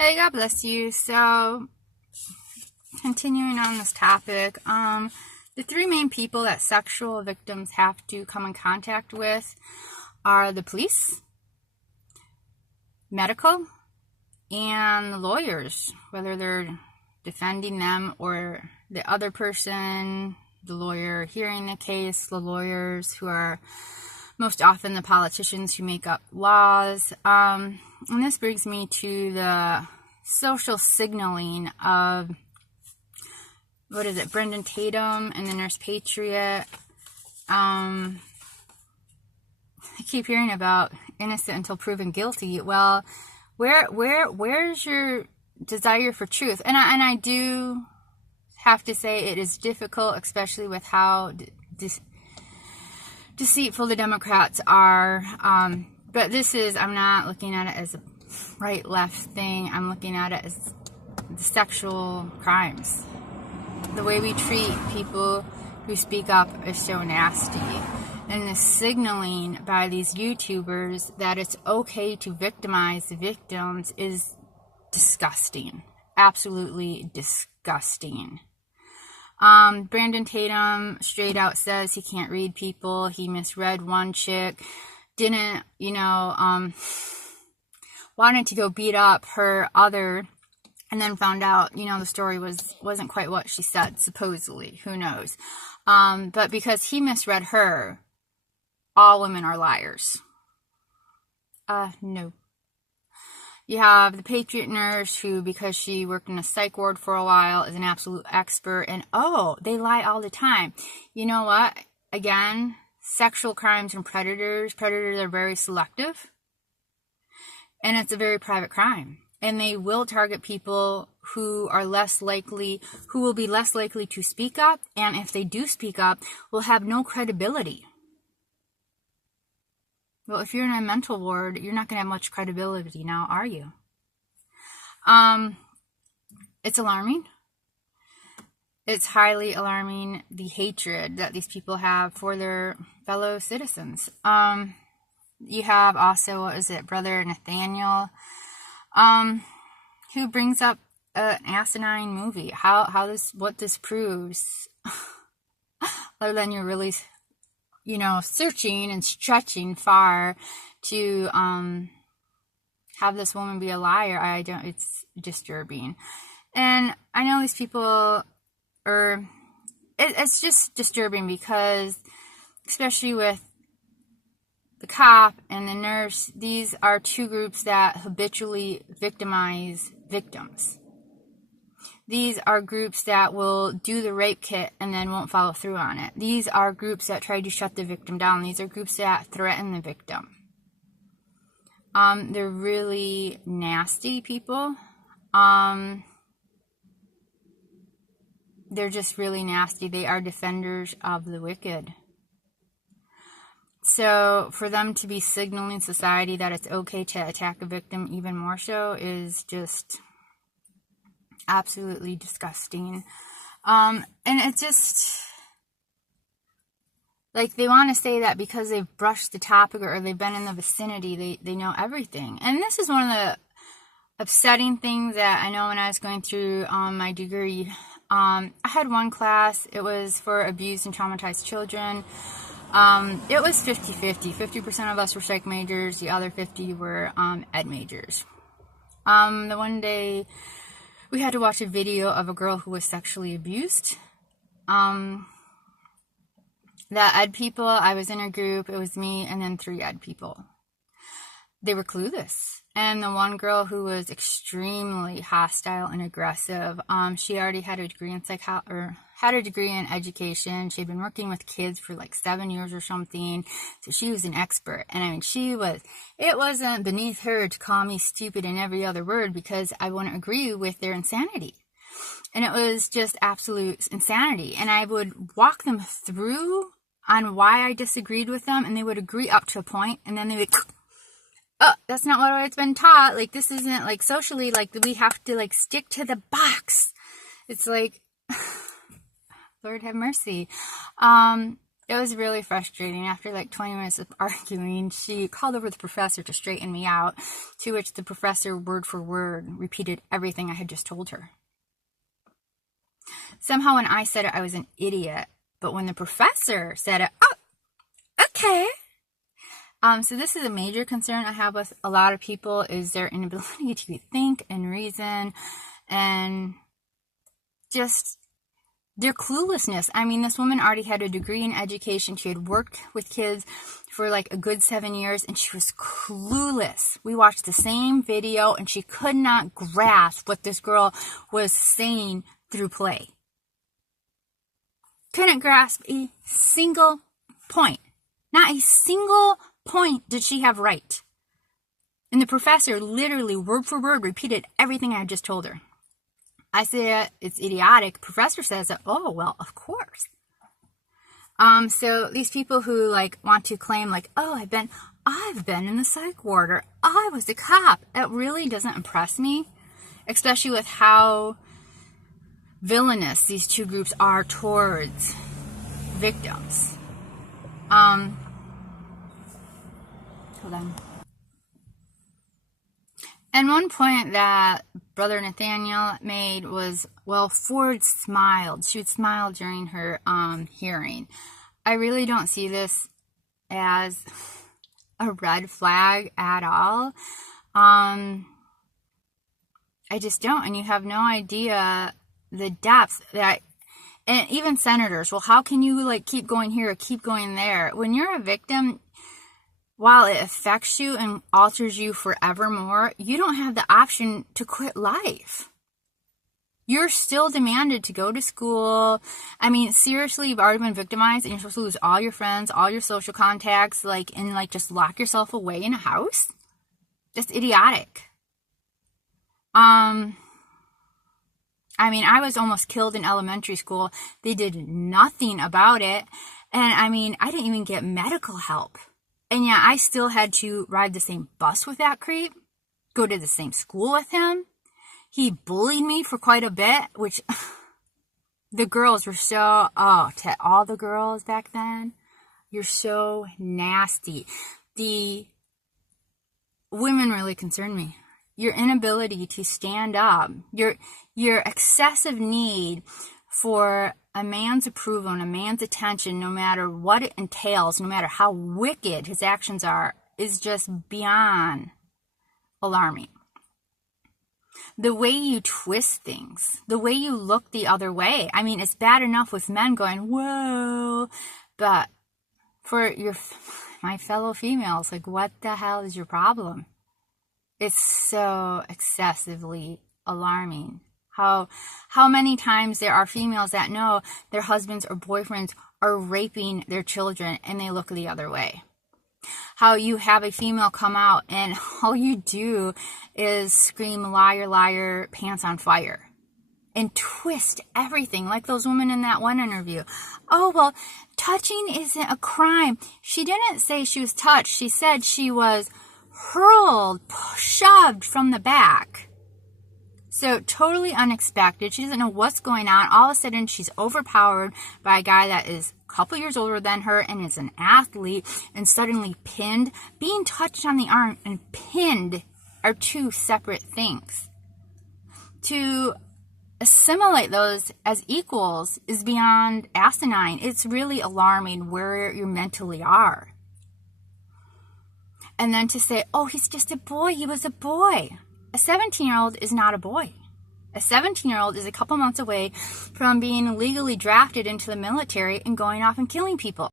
Hey, God bless you. So, continuing on this topic, the three main people that sexual victims have to come in contact with are the police, medical, and the lawyers, whether they're defending them or the other person, the lawyer hearing the case, the lawyers who are most often the politicians who make up laws. And this brings me to the social signaling of, Brandon Tatum and the nurse Patriot. I keep hearing about innocent until proven guilty. Well, where's your desire for truth? And I do have to say it is difficult, especially with how deceitful the Democrats are. But I'm not looking at it as a right-left thing. I'm looking at it as the sexual crimes. The way we treat people who speak up is so nasty. And the signaling by these YouTubers that it's okay to victimize the victims is disgusting. Absolutely disgusting. Brandon Tatum straight out says he can't read people. He misread one chick. Didn't, wanted to go beat up her other, and then found out, the story wasn't quite what she said, supposedly. Who knows? But because he misread her, all women are liars. No. You have the Patriot Nurse who, because she worked in a psych ward for a while, is an absolute expert. And, they lie all the time. You know what? Again, sexual crimes and predators are very selective. And it's a very private crime. And they will target people who will be less likely to speak up. And if they do speak up, will have no credibility. Well, if you're in a mental ward, you're not going to have much credibility now, are you? It's alarming. It's highly alarming, the hatred that these people have for their fellow citizens. You have also, Brother Nathaniel, who brings up an asinine movie. What this proves, other than you're really searching and stretching far to have this woman be a liar. It's disturbing. And I know these people it's just disturbing because, especially with the cop and the nurse, these are two groups that habitually victimize victims. These are groups that will do the rape kit and then won't follow through on it. These are groups that try to shut the victim down. These are groups that threaten the victim. They're really nasty people. They're just really nasty. They are defenders of the wicked. So for them to be signaling society that it's okay to attack a victim even more so is just absolutely disgusting. And it's just like they want to say that because they've brushed the topic or they've been in the vicinity, they know everything. And this is one of the upsetting things that I know when I was going through my degree. I had one class, it was for abused and traumatized children. It was 50-50. 50% of us were psych majors, the other 50 were ed majors. The one day we had to watch a video of a girl who was sexually abused. The ed people, I was in a group, it was me and then 3 ed people. They were clueless. And the one girl who was extremely hostile and aggressive, she already had a degree in had a degree in education. She had been working with kids for like 7 years or something. So she was an expert. And I mean, it wasn't beneath her to call me stupid in every other word because I wouldn't agree with their insanity. And it was just absolute insanity. And I would walk them through on why I disagreed with them. And they would agree up to a point. And then they would, oh, that's not what it's been taught. Like, this isn't like socially, like we have to like stick to the box. It's like, Lord have mercy. It was really frustrating. After like 20 minutes of arguing, she called over the professor to straighten me out, to which the professor, word for word, repeated everything I had just told her. Somehow when I said it, I was an idiot. But when the professor said it, oh, okay. So this is a major concern I have with a lot of people, is their inability to think and reason, and just their cluelessness. I mean, this woman already had a degree in education. She had worked with kids for like a good 7 years, and she was clueless. We watched the same video, and she could not grasp what this girl was saying through play. Couldn't grasp a single point. Not a single point did she have right. And the professor literally, word for word, repeated everything I had just told her. I say it's idiotic. Professor says that, oh, well, of course. So these people who like want to claim like, oh, I've been in the psych ward, or I was a cop. It really doesn't impress me, especially with how villainous these two groups are towards victims. Hold on. And one point that Brother Nathaniel made was, well, Ford smiled. She would smile during her hearing. I really don't see this as a red flag at all. I just don't. And you have no idea the depth that, and even senators, well, how can you like keep going here or keep going there? When you're a victim, while it affects you and alters you forevermore, you don't have the option to quit life. You're still demanded to go to school. I mean, seriously, you've already been victimized and you're supposed to lose all your friends, all your social contacts, like, and like just lock yourself away in a house? Just idiotic. I mean, I was almost killed in elementary school. They did nothing about it. And I mean, I didn't even get medical help. And yeah, I still had to ride the same bus with that creep, go to the same school with him. He bullied me for quite a bit, which the girls were so, to all the girls back then, you're so nasty. The women really concerned me. Your inability to stand up, your excessive need for a man's approval and a man's attention, no matter what it entails, no matter how wicked his actions are, is just beyond alarming. The way you twist things, the way you look the other way. I mean, it's bad enough with men going, whoa, but for my fellow females, like, what the hell is your problem? It's so excessively alarming. How many times there are females that know their husbands or boyfriends are raping their children and they look the other way. How you have a female come out and all you do is scream, liar, liar, pants on fire. And twist everything, like those women in that one interview. Oh, well, touching isn't a crime. She didn't say she was touched. She said she was hurled, shoved from the back. So totally unexpected. She doesn't know what's going on. All of a sudden, she's overpowered by a guy that is a couple years older than her and is an athlete, and suddenly pinned. Being touched on the arm and pinned are two separate things. To assimilate those as equals is beyond asinine. It's really alarming where you mentally are. And then to say, oh, he's just a boy. He was a boy. A 17-year-old is not a boy. A 17-year-old is a couple months away from being legally drafted into the military and going off and killing people.